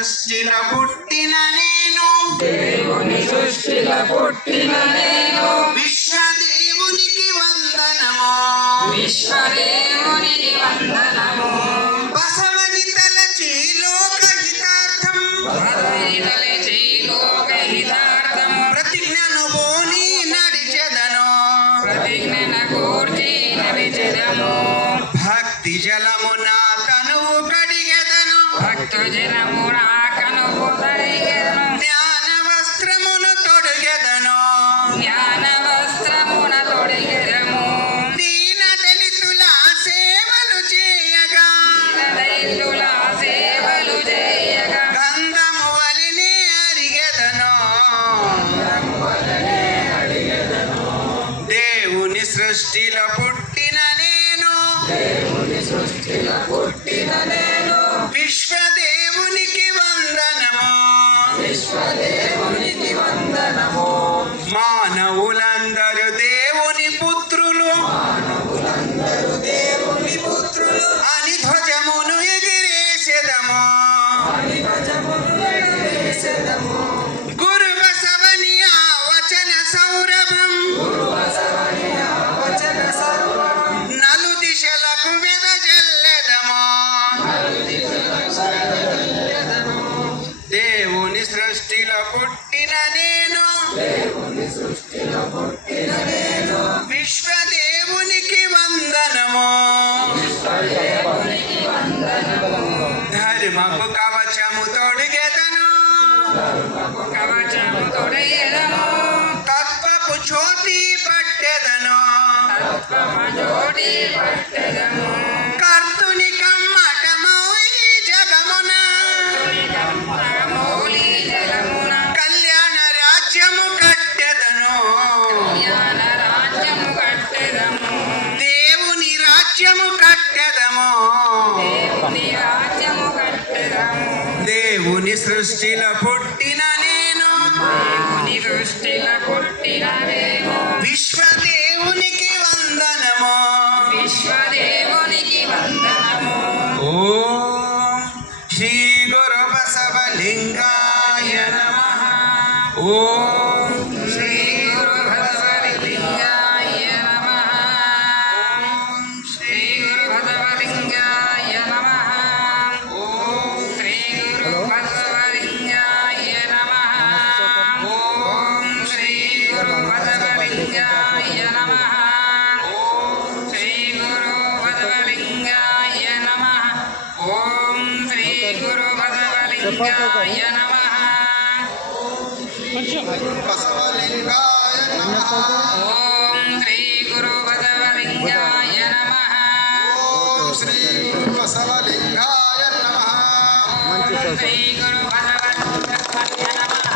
సృష్టిల పుట్టిన నేను విశ్వదేవునికి వందనము బసవని తలచి లోకహితార్థం ప్రతిజ్ఞను బోని నడిచెదను భక్తి జలము నా కనువు కడిగెదను జ్ఞాన వస్త్రమును తొడిగెదను దీన దళితుల సేవలు చేయగా గంధము వలెనే అరిగెదను దేవుని సృష్టిలో పుట్టిన నేను విశ్వదేవునికి వందనము మానవులందరూ దేవుని పుత్రులు అని ధ్వజమును ఎగిరేసెదము గురు బసవని ఆ వచన సౌరభం నలు దిశలకు వెదజల్లెదము దేవుని సృష్టిలో పుట్టిన నేను విశ్వదేవునికి వందనము ధర్మపు కవచము తొడిగెదను తత్వపు జ్యోతి పట్టెదను కర్తుని కమ్మటమౌ ఈ జగమున కళ్యాణ రాజ్యము కట్టెదను దేవుని రాజ్యము కట్టెదము దేవుని సృష్టిలో పుట్టిన నేను విశ్వదేవునికి వందనము ఓం శ్రీ గురు బసవలింగాయ నమః ఓం శ్రీ గురు బసవలింగాయ నమః ఓం శ్రీ గురు బసవలింగాయ నమః ఓం శ్రీ గురు బసవలింగాయ నమః ఓం శ్రీ గురు బసవలింగాయ నమః ఓం శ్రీ గురు బసవలింగాయ నమః ఓం శ్రీ గురు బసవలింగాయ నమః బసవలింగాయ నమః ఓం శ్రీ గురు బసవలింగాయ నమః ఓం శ్రీ గురు బసవలింగాయ నమః ఓం శ్రీ గురు బసవలింగాయ నమః